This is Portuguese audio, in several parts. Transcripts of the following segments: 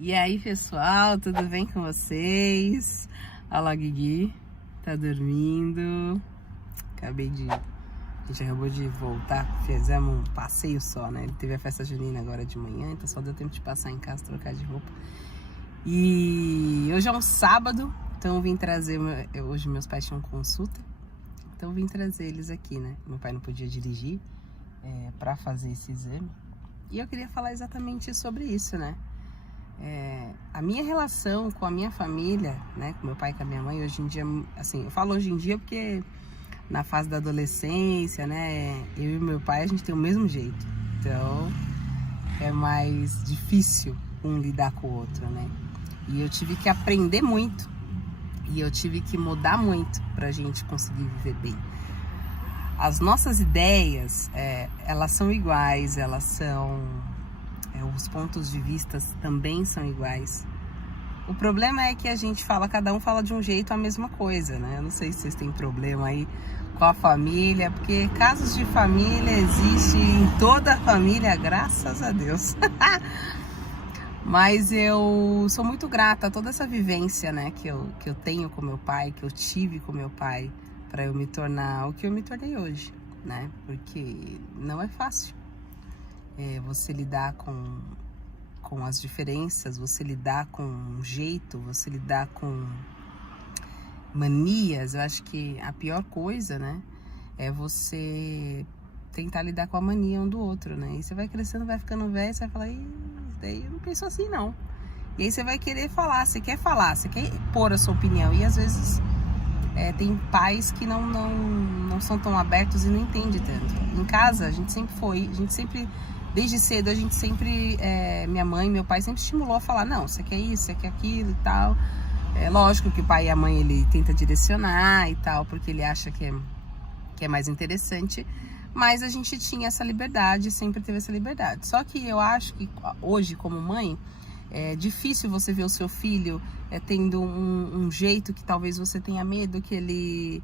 E aí, pessoal, tudo bem com vocês? Olha lá, Guigui tá dormindo. A gente acabou de voltar, fizemos um passeio só, né? Ele teve a festa junina agora de manhã, então só deu tempo de passar em casa, trocar de roupa. E hoje é um sábado, então eu vim trazer, hoje meus pais tinham consulta, então eu vim trazer eles aqui, né? Meu pai não podia dirigir pra fazer esse exame. E eu queria falar exatamente sobre isso, né? A minha relação com a minha família, né, com meu pai e com a minha mãe, hoje em dia, assim, eu falo hoje em dia porque na fase da adolescência, né, eu e meu pai, a gente tem o mesmo jeito, então é mais difícil um lidar com o outro, né, e eu tive que aprender muito, e eu tive que mudar muito pra gente conseguir viver bem. As nossas ideias, elas são iguais, elas são... os pontos de vista também são iguais. O problema é que a gente fala, cada um fala de um jeito a mesma coisa, né? Eu não sei se vocês têm problema aí com a família, porque casos de família existem em toda a família, graças a Deus. Mas eu sou muito grata a toda essa vivência, né, que eu tenho com meu pai, que eu tive com meu pai, para eu me tornar o que eu me tornei hoje, né? Porque não é fácil. Você lidar com as diferenças, você lidar com um jeito, você lidar com manias. Eu acho que a pior coisa, né, é você tentar lidar com a mania um do outro, né? E você vai crescendo, vai ficando velho, você vai falar, daí eu não penso assim não. E aí você vai querer falar, você quer pôr a sua opinião. E às vezes tem pais que não são tão abertos e não entendem tanto. Em casa a gente sempre desde cedo a gente sempre, minha mãe, meu pai sempre estimulou a falar, não, você quer isso, você quer aquilo e tal. É lógico que o pai e a mãe, ele tenta direcionar e tal, porque ele acha que é mais interessante, mas a gente tinha essa liberdade, sempre teve essa liberdade. Só que eu acho que hoje, como mãe, é difícil você ver o seu filho tendo um jeito que talvez você tenha medo que ele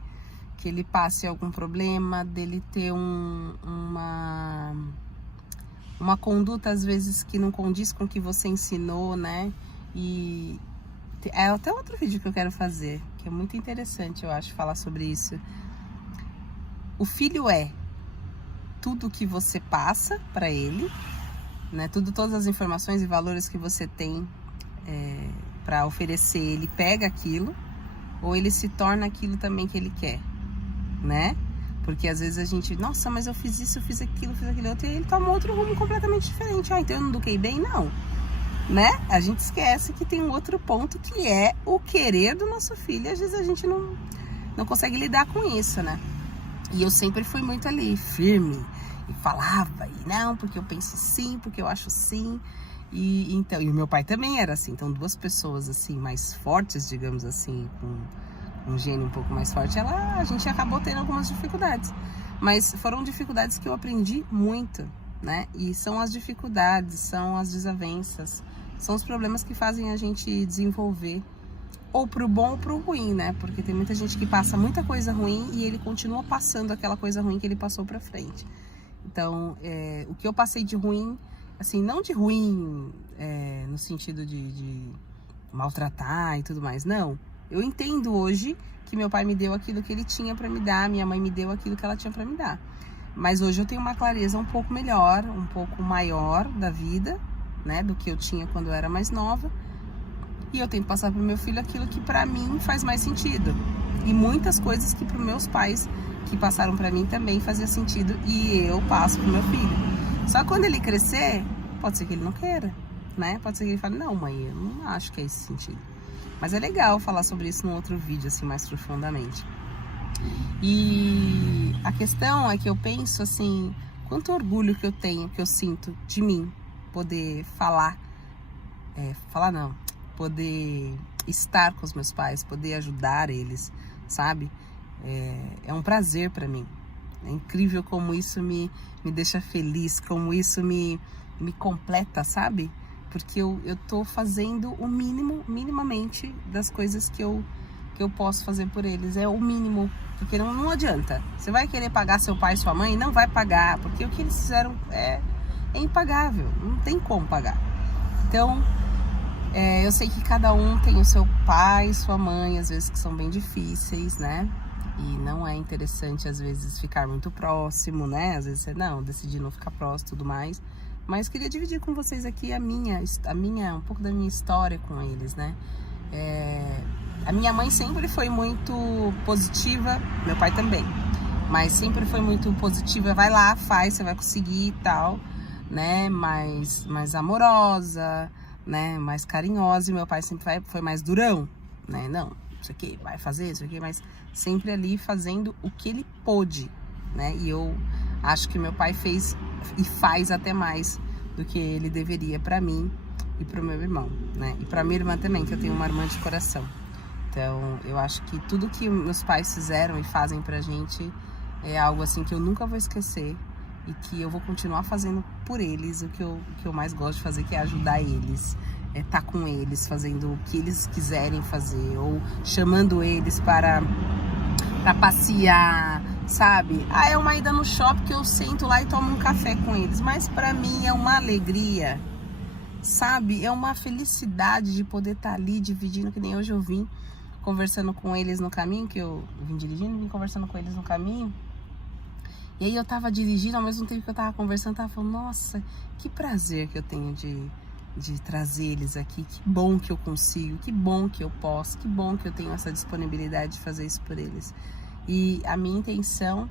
passe algum problema, dele ter uma conduta, às vezes, que não condiz com o que você ensinou, né? E é até outro vídeo que eu quero fazer, que é muito interessante, eu acho, falar sobre isso. O filho é tudo que você passa para ele, né? Todas as informações e valores que você tem para oferecer, ele pega aquilo, ou ele se torna aquilo também que ele quer, né? Porque às vezes a gente, nossa, mas eu fiz isso, eu fiz aquilo outro, e ele toma outro rumo completamente diferente. Então eu não eduquei bem? Não, né? A gente esquece que tem um outro ponto, que é o querer do nosso filho, e às vezes a gente não consegue lidar com isso, né? E eu sempre fui muito ali, firme, e falava, e não, porque eu penso assim, porque eu acho assim, e o meu pai também era assim. Então duas pessoas assim, mais fortes, digamos assim, com um gênio um pouco mais forte, a gente acabou tendo algumas dificuldades, mas foram dificuldades que eu aprendi muito, né? E são as dificuldades, são as desavenças, são os problemas que fazem a gente desenvolver, ou pro bom ou pro ruim, né? Porque tem muita gente que passa muita coisa ruim e ele continua passando aquela coisa ruim que ele passou pra frente. Então, o que eu passei de ruim, assim, não de ruim no sentido de maltratar e tudo mais, não. Eu entendo hoje que meu pai me deu aquilo que ele tinha para me dar, minha mãe me deu aquilo que ela tinha para me dar. Mas hoje eu tenho uma clareza um pouco melhor, um pouco maior da vida, né, do que eu tinha quando eu era mais nova. E eu tento passar pro meu filho aquilo que para mim faz mais sentido. E muitas coisas que pros meus pais, que passaram para mim, também fazia sentido, e eu passo pro meu filho. Só que quando ele crescer, pode ser que ele não queira, né? Pode ser que ele fale, não, mãe, eu não acho que é esse sentido. Mas é legal falar sobre isso num outro vídeo, assim, mais profundamente. E a questão é que eu penso, assim, quanto orgulho que eu tenho, que eu sinto de mim, poder poder estar com os meus pais, poder ajudar eles, sabe? É um prazer pra mim. É incrível como isso me deixa feliz, como isso me completa, sabe? Porque eu tô fazendo o minimamente das coisas que eu que eu posso fazer por eles, é o mínimo, porque não adianta. Você vai querer pagar seu pai e sua mãe? Não vai pagar, porque o que eles fizeram é impagável, não tem como pagar. Então, eu sei que cada um tem o seu pai, sua mãe, às vezes que são bem difíceis, né? E não é interessante, às vezes, ficar muito próximo, né? Às vezes você, decidi não ficar próximo e tudo mais. Mas queria dividir com vocês aqui um pouco da minha história com eles, né? A minha mãe sempre foi muito positiva, meu pai também. Mas sempre foi muito positiva, vai lá, faz, você vai conseguir e tal, né? Mais amorosa, né? Mais carinhosa. E meu pai sempre foi mais durão, né? Não, isso aqui, vai fazer isso aqui, mas sempre ali fazendo o que ele pôde, né? E eu acho que meu pai fez e faz até mais do que ele deveria para mim e pro meu irmão, né? E pra minha irmã também, que eu tenho uma irmã de coração. Então, eu acho que tudo que meus pais fizeram e fazem pra gente é algo assim que eu nunca vou esquecer e que eu vou continuar fazendo por eles, o que eu mais gosto de fazer, que é ajudar eles. Tá com eles, fazendo o que eles quiserem fazer, ou chamando eles para passear, sabe? É uma ida no shopping que eu sento lá e tomo um café com eles, mas para mim é uma alegria, sabe? É uma felicidade de poder estar ali dividindo, que nem hoje eu vim conversando com eles no caminho, que eu vim dirigindo, vim conversando com eles no caminho. E aí eu tava dirigindo, ao mesmo tempo que eu tava conversando, tava falando, nossa, que prazer que eu tenho de trazer eles aqui, que bom que eu consigo, que bom que eu posso, que bom que eu tenho essa disponibilidade de fazer isso por eles. E a minha intenção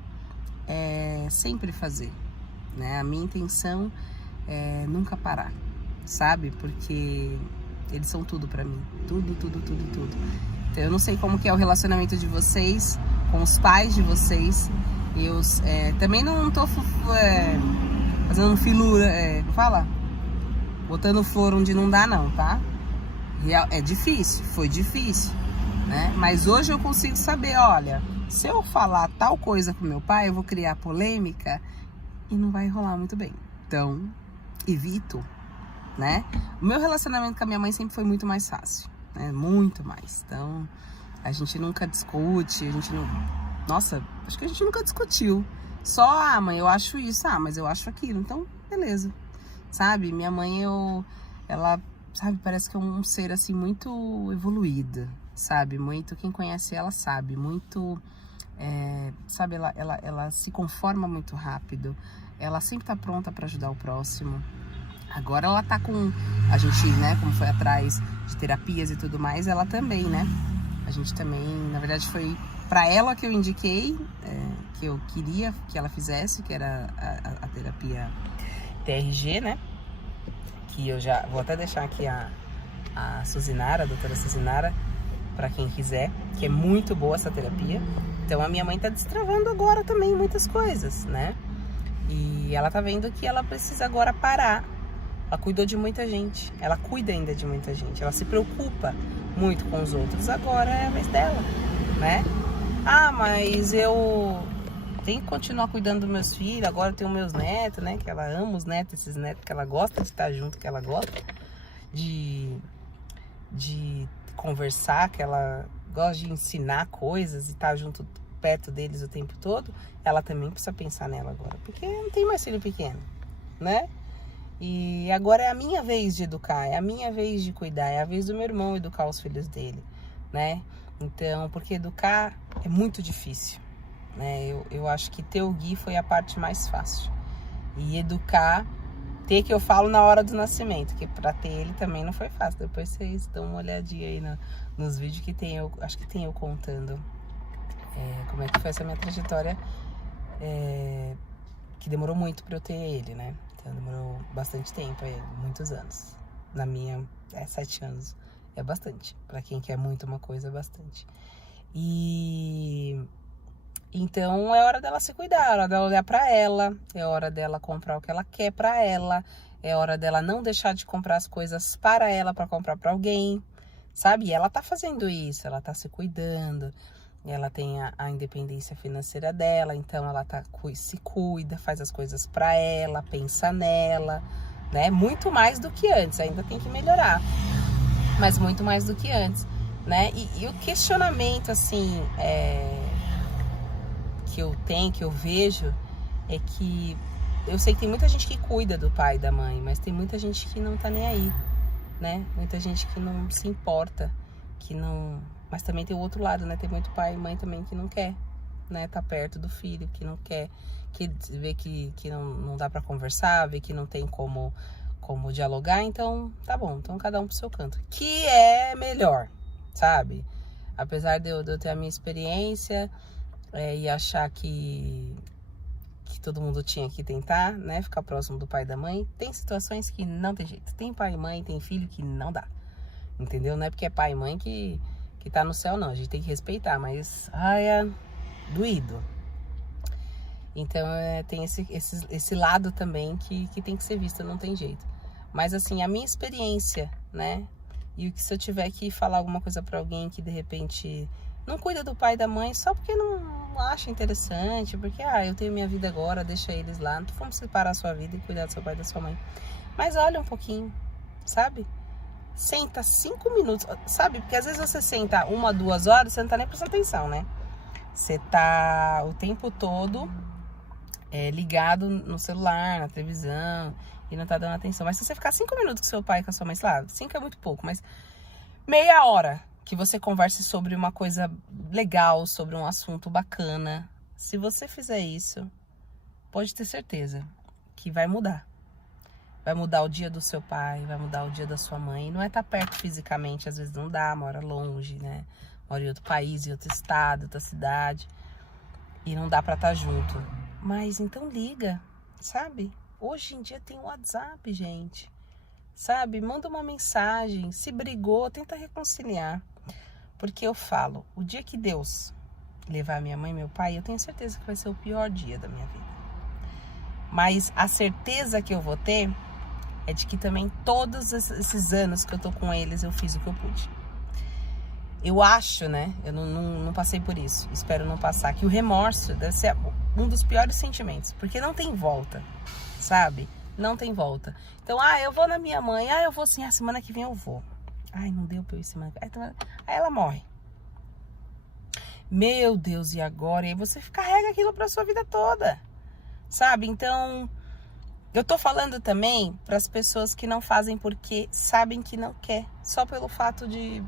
é sempre fazer, né? A minha intenção é nunca parar, sabe? Porque eles são tudo pra mim, tudo. Então eu não sei como que é o relacionamento de vocês com os pais de vocês. Eu também não tô fazendo filura, fala? Botando flor onde não dá não, tá? É difícil, foi difícil, né? Mas hoje eu consigo saber, olha, se eu falar tal coisa com meu pai, eu vou criar polêmica e não vai rolar muito bem. Então, evito, né? O meu relacionamento com a minha mãe sempre foi muito mais fácil, né? Muito mais. Então, a gente nunca discute, Nossa, acho que a gente nunca discutiu. Só, mãe, eu acho isso, mas eu acho aquilo. Então, beleza. Sabe, minha mãe, ela, sabe, parece que é um ser, assim, muito evoluída, sabe, muito, quem conhece ela sabe, muito, sabe, ela se conforma muito rápido, ela sempre tá pronta para ajudar o próximo. Agora ela tá com, a gente, né, como foi atrás de terapias e tudo mais, ela também, né, a gente também, na verdade foi para ela que eu indiquei, que eu queria que ela fizesse, que era a terapia TRG, né? Que eu já vou até deixar aqui a Suzinara, a doutora Suzinara, para quem quiser, que é muito boa essa terapia. Então a minha mãe tá destravando agora também muitas coisas, né? E ela tá vendo que ela precisa agora parar. Ela cuidou de muita gente, ela cuida ainda de muita gente, ela se preocupa muito com os outros. Agora é a vez dela, né? Mas eu tenho que continuar cuidando dos meus filhos, agora eu tenho meus netos, né, que ela ama os netos, esses netos que ela gosta de estar junto, que ela gosta de conversar, que ela gosta de ensinar coisas e estar junto, perto deles o tempo todo. Ela também precisa pensar nela agora, porque não tem mais filho pequeno, né? E agora é a minha vez de educar, é a minha vez de cuidar, é a vez do meu irmão educar os filhos dele, né? Então, porque educar é muito difícil, né? Eu acho que ter o Gui foi a parte mais fácil. E educar, ter que eu falo na hora do nascimento, que pra ter ele também não foi fácil. Depois vocês dão uma olhadinha aí nos vídeos que tem eu, acho que tem eu contando como é que foi essa minha trajetória, que demorou muito pra eu ter ele, né? Então demorou bastante tempo, muitos anos. Na minha, 7 anos. É bastante. Pra quem quer muito uma coisa, é bastante. E então é hora dela se cuidar, é hora dela olhar pra ela, é hora dela comprar o que ela quer pra ela, é hora dela não deixar de comprar as coisas para ela, pra comprar pra alguém, sabe? E ela tá fazendo isso, ela tá se cuidando, ela tem a independência financeira dela, então ela se cuida, faz as coisas pra ela, pensa nela, né? Muito mais do que antes, ainda tem que melhorar, mas muito mais do que antes. né? E o questionamento, assim, que eu tenho, que eu vejo, é que eu sei que tem muita gente que cuida do pai e da mãe, mas tem muita gente que não tá nem aí, né? Muita gente que não se importa, que não... Mas também tem o outro lado, né? Tem muito pai e mãe também que não quer, né? Tá perto do filho, que não quer, que vê que não dá pra conversar, vê que não tem como dialogar, então tá bom, então cada um pro seu canto. Que é melhor, sabe? Apesar de eu ter a minha experiência e achar que todo mundo tinha que tentar, né? Ficar próximo do pai e da mãe, tem situações que não tem jeito. Tem pai e mãe, tem filho que não dá, entendeu? Não é porque é pai e mãe que tá no céu, não. A gente tem que respeitar, mas é doído. Então tem esse lado também que tem que ser visto, não tem jeito. Mas assim, a minha experiência, né? E se eu tiver que falar alguma coisa pra alguém que de repente não cuida do pai e da mãe só porque não acha interessante, porque eu tenho minha vida agora, deixa eles lá. Não vamos separar a sua vida e cuidar do seu pai e da sua mãe. Mas olha um pouquinho, sabe? Senta 5 minutos, sabe? Porque às vezes você senta 1, 2 horas, você não tá nem prestando atenção, né? Você tá o tempo todo ligado no celular, na televisão, e não tá dando atenção. Mas se você ficar 5 minutos com seu pai e com a sua mãe, sei lá, 5 é muito pouco, mas meia hora que você converse sobre uma coisa legal, sobre um assunto bacana, se você fizer isso, pode ter certeza que vai mudar. Vai mudar o dia do seu pai, vai mudar o dia da sua mãe. Não é estar perto fisicamente, às vezes não dá, mora longe, né? Mora em outro país, em outro estado, outra cidade. E não dá pra estar junto. Mas então liga, sabe? Hoje em dia tem o WhatsApp, gente. Sabe? Manda uma mensagem. Se brigou, tenta reconciliar. Porque eu falo, o dia que Deus levar minha mãe e meu pai, eu tenho certeza que vai ser o pior dia da minha vida. Mas a certeza que eu vou ter é de que também todos esses anos que eu tô com eles, eu fiz o que eu pude. Eu acho, né? Eu não passei por isso. Espero não passar. Que o remorso deve ser um dos piores sentimentos. Porque não tem volta, sabe? Não tem volta. Então, eu vou na minha mãe. Eu vou sim, a semana que vem eu vou. Não deu pra eu ir semana que vem. Aí ela morre. Meu Deus, e agora? E aí você carrega aquilo pra sua vida toda. Sabe? Então, eu tô falando também pras pessoas que não fazem porque sabem que não quer. Só pelo fato de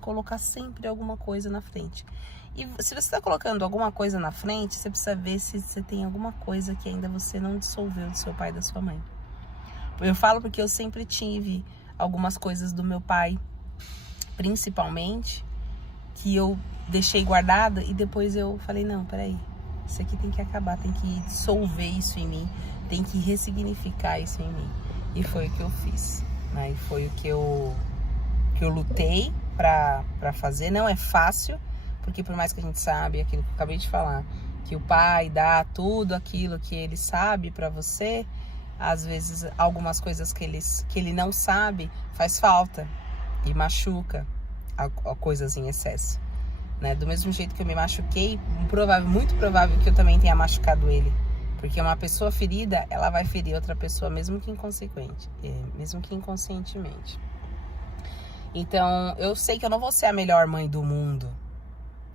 colocar sempre alguma coisa na frente. E se você está colocando alguma coisa na frente, você precisa ver se você tem alguma coisa que ainda você não dissolveu do seu pai e da sua mãe. Eu falo porque eu sempre tive algumas coisas do meu pai, principalmente, que eu deixei guardada e depois eu falei, não, peraí, isso aqui tem que acabar, tem que dissolver isso em mim, tem que ressignificar isso em mim. E foi o que eu fiz, né? E foi o que eu lutei pra fazer. Não é fácil, porque por mais que a gente sabe aquilo que eu acabei de falar, que o pai dá tudo aquilo que ele sabe pra você, às vezes algumas coisas que ele não sabe faz falta e machuca a coisas em excesso, né? Do mesmo jeito que eu me machuquei, muito provável que eu também tenha machucado ele, porque uma pessoa ferida, ela vai ferir outra pessoa mesmo que inconscientemente. Então, eu sei que eu não vou ser a melhor mãe do mundo,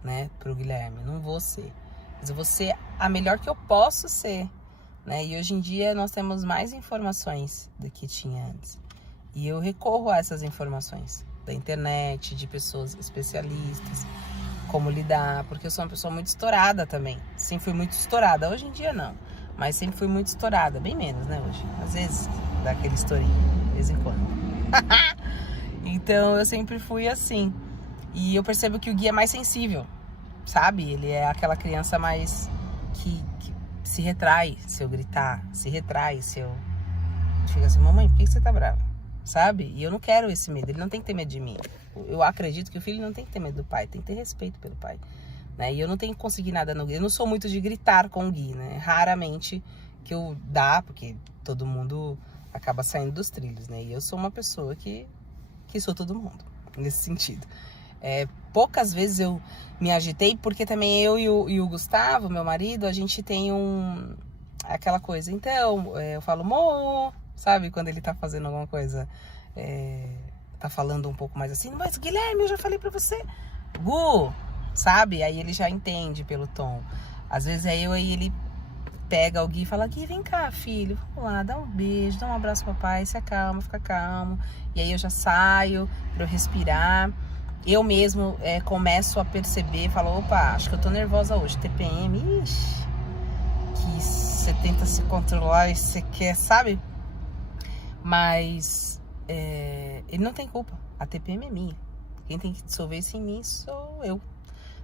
né, pro Guilherme, não vou ser. Mas eu vou ser a melhor que eu posso ser, né? E hoje em dia nós temos mais informações do que tinha antes. E eu recorro a essas informações da internet, de pessoas especialistas, como lidar, porque eu sou uma pessoa muito estourada também. Sempre fui muito estourada, hoje em dia não, mas sempre fui muito estourada, bem menos, né, hoje. Às vezes dá aquele estourinho, de vez em quando. Então eu sempre fui assim. E eu percebo que o Gui é mais sensível, sabe? Ele é aquela criança mais que se retrai se eu gritar, se retrai se eu... Fica assim, mamãe, por que você tá brava? Sabe? E eu não quero esse medo, ele não tem que ter medo de mim. Eu acredito que o filho não tem que ter medo do pai, tem que ter respeito pelo pai, né? E eu não tenho que conseguir nada no Gui. Eu não sou muito de gritar com o Gui, né? Raramente que eu dá, porque todo mundo acaba saindo dos trilhos, né? E eu sou uma pessoa que sou todo mundo, nesse sentido. Poucas vezes eu me agitei, porque também eu e o Gustavo, meu marido, a gente tem aquela coisa. Então, eu falo, mo, sabe? Quando ele tá fazendo alguma coisa tá falando um pouco mais assim, mas Guilherme, eu já falei pra você, Gu, sabe? Aí ele já entende pelo tom. Às vezes é eu, aí ele pega o Gui e fala, Gui, vem cá, filho, vamos lá, dá um beijo, dá um abraço pro papai, se acalma, fica calmo. E aí eu já saio pra eu respirar. Eu mesmo começo a perceber, falo, opa, acho que eu tô nervosa hoje, TPM, ixi, que você tenta se controlar e você quer, sabe? Mas ele não tem culpa, a TPM é minha. Quem tem que dissolver isso em mim sou eu,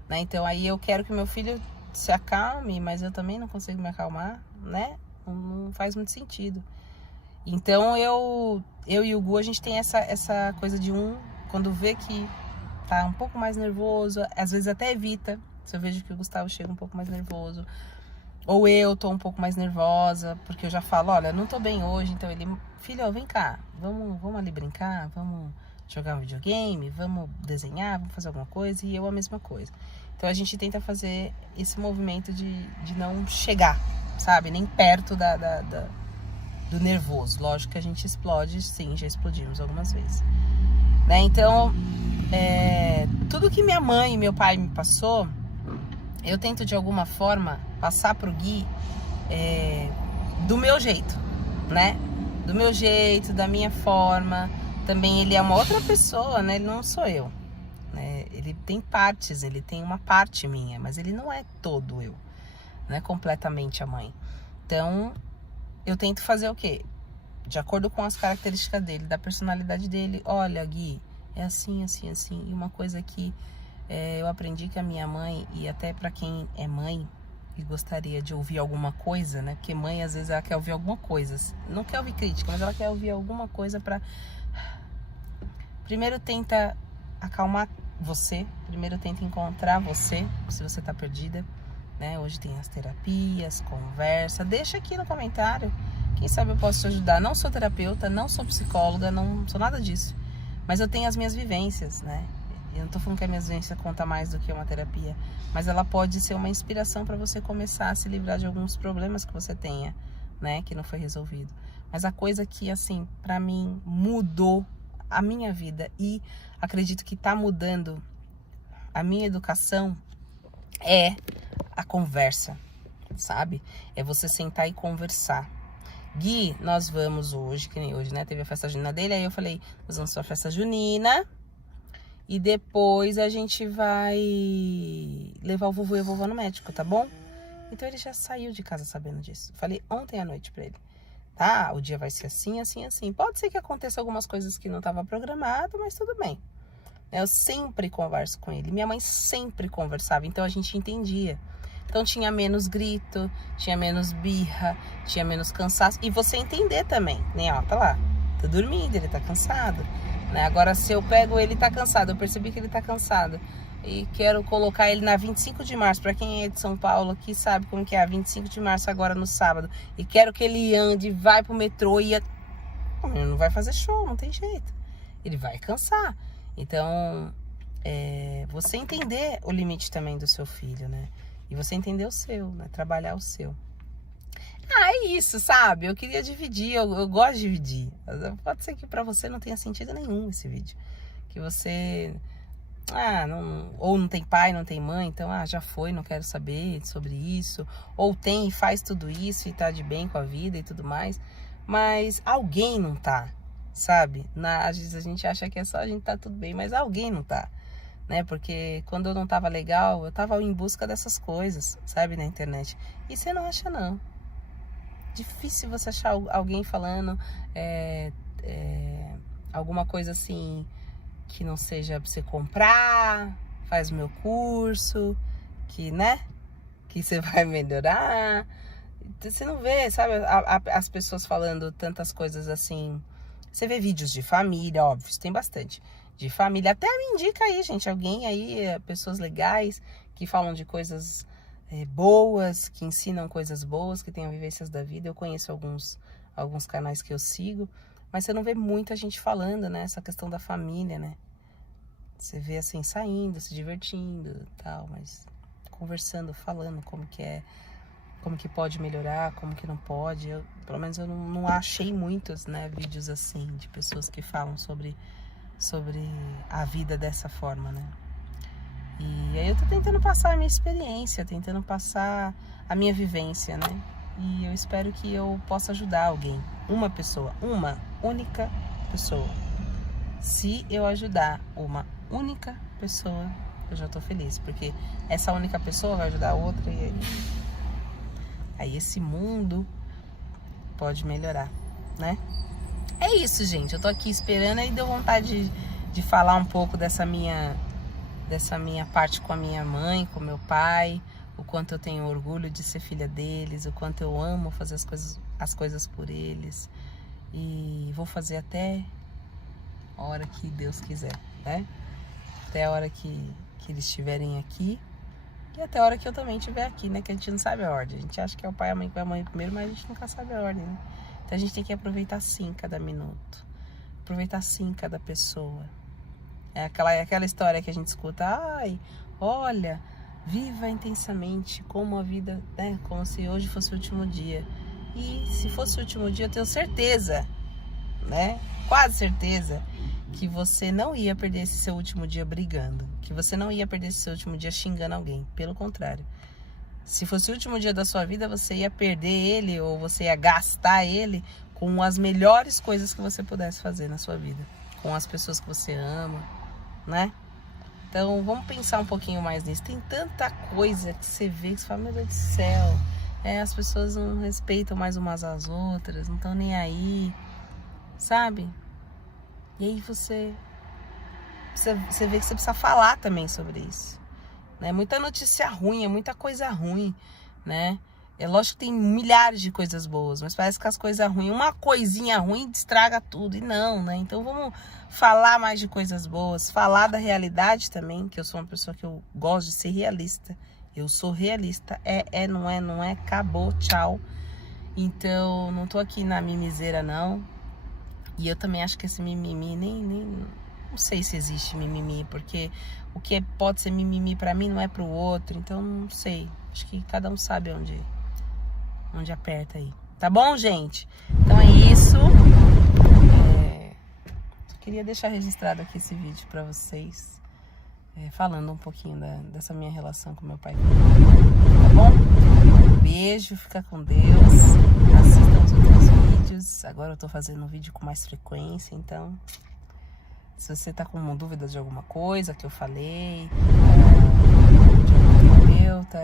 né? Então aí eu quero que meu filho se acalme, mas eu também não consigo me acalmar, né? Não faz muito sentido. Então eu e o Gu, a gente tem essa coisa de quando vê que tá um pouco mais nervoso, às vezes até evita. Se eu vejo que o Gustavo chega um pouco mais nervoso, ou eu tô um pouco mais nervosa, porque eu já falo, olha, não tô bem hoje, então ele, filho, vem cá, vamos ali brincar, vamos jogar um videogame, vamos desenhar, vamos fazer alguma coisa, e eu a mesma coisa. Então a gente tenta fazer esse movimento de não chegar, sabe, nem perto do nervoso. Lógico que a gente explode, sim, já explodimos algumas vezes, né? Então, tudo que minha mãe e meu pai me passou, eu tento de alguma forma passar pro Gui do meu jeito, né? Do meu jeito, da minha forma. Também ele é uma outra pessoa, né? Ele não sou eu, né? Ele tem partes, ele tem uma parte minha, mas ele não é todo eu, não é completamente a mãe. Então, eu tento fazer o quê? De acordo com as características dele, da personalidade dele. Olha, Gui, é assim, assim, assim. E uma coisa que eu aprendi que a minha mãe, e até pra quem é mãe e gostaria de ouvir alguma coisa, né? Porque mãe, às vezes, ela quer ouvir alguma coisa. Não quer ouvir crítica, mas ela quer ouvir alguma coisa pra... Primeiro tenta acalmar você. Primeiro tenta encontrar você, se você tá perdida, né? Hoje tem as terapias, conversa. Deixa aqui no comentário. Quem sabe eu posso te ajudar. Não sou terapeuta, não sou psicóloga, não sou nada disso. Mas eu tenho as minhas vivências, né? Eu não tô falando que a minha vivência conta mais do que uma terapia. Mas ela pode ser uma inspiração para você começar a se livrar de alguns problemas que você tenha, né? Que não foi resolvido. Mas a coisa que, assim, pra mim, mudou a minha vida e acredito que tá mudando a minha educação é a conversa, sabe? É você sentar e conversar. Gui, nós vamos hoje, que nem hoje, né? Teve a festa junina dele, aí eu falei, nós vamos pra festa junina e depois a gente vai levar o vovô e a vovó no médico, tá bom? Então ele já saiu de casa sabendo disso. Falei ontem à noite pra ele, tá? O dia vai ser assim, assim, assim. Pode ser que aconteça algumas coisas que não estava programado, mas tudo bem. Eu sempre converso com ele. Minha mãe sempre conversava, então a gente entendia. Então tinha menos grito, tinha menos birra, tinha menos cansaço. E você entender também, né? Ó, tá lá, tá dormindo, ele tá cansado, né? Agora se eu pego ele tá cansado, eu percebi que ele tá cansado e quero colocar ele na 25 de março, pra quem é de São Paulo aqui sabe como que é a 25 de março agora no sábado, e quero que ele ande, vai pro metrô e ele não vai fazer show, não tem jeito. Ele vai cansar. Então, você entender o limite também do seu filho, né? E você entender o seu, né? Trabalhar o seu. É isso, sabe? Eu queria dividir, eu gosto de dividir. Pode ser que pra você não tenha sentido nenhum esse vídeo. Que você... ou não tem pai, não tem mãe, então, já foi, não quero saber sobre isso. Ou tem e faz tudo isso e tá de bem com a vida e tudo mais. Mas alguém não tá, sabe? Às vezes a gente acha que é só a gente tá tudo bem, mas alguém não tá, né? Porque quando eu não tava legal, eu tava em busca dessas coisas, sabe? Na internet. E você não acha, não. Difícil você achar alguém falando alguma coisa assim que não seja pra você comprar, faz o meu curso, que, né? Que você vai melhorar. Você não vê, sabe, as pessoas falando tantas coisas assim. Você vê vídeos de família, óbvio, tem bastante. De família, até me indica aí, gente, alguém aí, pessoas legais, que falam de coisas boas, que ensinam coisas boas, que tenham vivências da vida. Eu conheço alguns canais que eu sigo, mas você não vê muita gente falando, né, essa questão da família, né. Você vê assim, saindo, se divertindo e tal, mas conversando, falando como que é, como que pode melhorar, como que não pode. Pelo menos eu não achei muitos, né, vídeos assim, de pessoas que falam sobre sobre a vida dessa forma, né? E aí eu tô tentando passar a minha experiência, tentando passar a minha vivência, né? E eu espero que eu possa ajudar alguém, uma pessoa, uma única pessoa. Se eu ajudar uma única pessoa, eu já tô feliz, porque essa única pessoa vai ajudar a outra e aí esse mundo pode melhorar, né? É isso, gente. Eu tô aqui esperando e deu vontade de falar um pouco dessa minha parte com a minha mãe, com meu pai, o quanto eu tenho orgulho de ser filha deles, o quanto eu amo fazer as coisas por eles. E vou fazer até a hora que Deus quiser, né? Até a hora que eles estiverem aqui e até a hora que eu também estiver aqui, né? Que a gente não sabe a ordem. A gente acha que é o pai e a mãe que vai morrer primeiro, mas a gente nunca sabe a ordem, né? Então a gente tem que aproveitar sim cada minuto, aproveitar sim cada pessoa. É aquela história que a gente escuta, ai, olha, viva intensamente como a vida, né? Como se hoje fosse o último dia. E se fosse o último dia, eu tenho certeza, né? Quase certeza que você não ia perder esse seu último dia brigando, que você não ia perder esse seu último dia xingando alguém. Pelo contrário, se fosse o último dia da sua vida, você ia perder ele ou você ia gastar ele com as melhores coisas que você pudesse fazer na sua vida, com as pessoas que você ama, né? Então vamos pensar um pouquinho mais nisso. Tem tanta coisa que você vê que você fala, meu Deus do céu, as pessoas não respeitam mais umas às outras, não estão nem aí, sabe? E aí você vê que você precisa falar também sobre isso, né? Muita notícia ruim, é muita coisa ruim, né? É lógico que tem milhares de coisas boas, mas parece que as coisas ruins, uma coisinha ruim estraga tudo, e não, né? Então vamos falar mais de coisas boas, falar da realidade também, que eu sou uma pessoa que eu gosto de ser realista. Eu sou realista, não é, acabou, tchau. Então não tô aqui na mimiseira não. E eu também acho que esse mimimi, nem não sei se existe mimimi, porque o que pode ser mimimi pra mim não é pro outro, então não sei. Acho que cada um sabe onde aperta aí. Tá bom, gente? Então é isso. Só queria deixar registrado aqui esse vídeo pra vocês, falando um pouquinho dessa minha relação com meu pai. Tá bom? Um beijo, fica com Deus. Assistam os outros vídeos. Agora eu tô fazendo um vídeo com mais frequência, então se você tá com dúvida de alguma coisa que eu falei,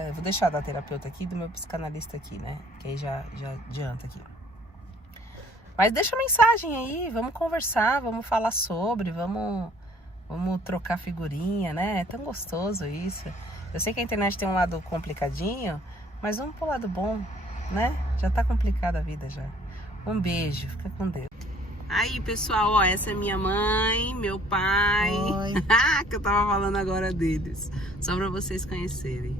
eu vou deixar da terapeuta aqui e do meu psicanalista aqui, né? Que aí já adianta aqui. Mas deixa mensagem aí, vamos conversar, vamos falar sobre, vamos trocar figurinha, né? É tão gostoso isso. Eu sei que a internet tem um lado complicadinho, mas vamos pro lado bom, né? Já tá complicada a vida já. Um beijo, fica com Deus. Aí, pessoal, ó, essa é minha mãe, meu pai. Oi. Que eu tava falando agora deles. Só pra vocês conhecerem.